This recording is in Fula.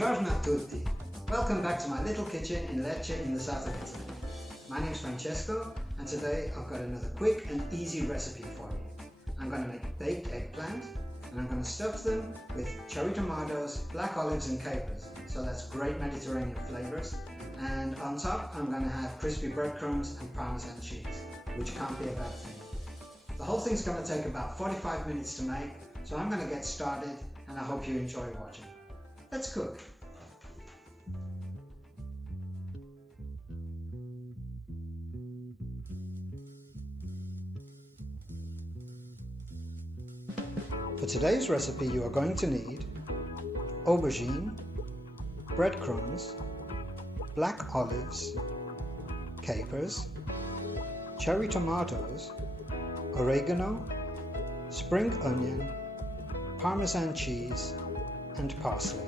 Buongiorno a tutti! Welcome back to my little kitchen in Lecce in the south of Italy. My name is Francesco and today I've got another quick and easy recipe for you. I'm going to make baked eggplant and I'm going to stuff them with cherry tomatoes, black olives and capers. So that's great Mediterranean flavours. And on top I'm going to have crispy breadcrumbs and Parmesan cheese, which can't be a bad thing. The whole thing's going to take about 45 minutes to make, so I'm going to get started and I hope you enjoy watching. Let's cook. For today's recipe you are going to need aubergine, breadcrumbs, black olives, capers, cherry tomatoes, oregano, spring onion, Parmesan cheese and parsley.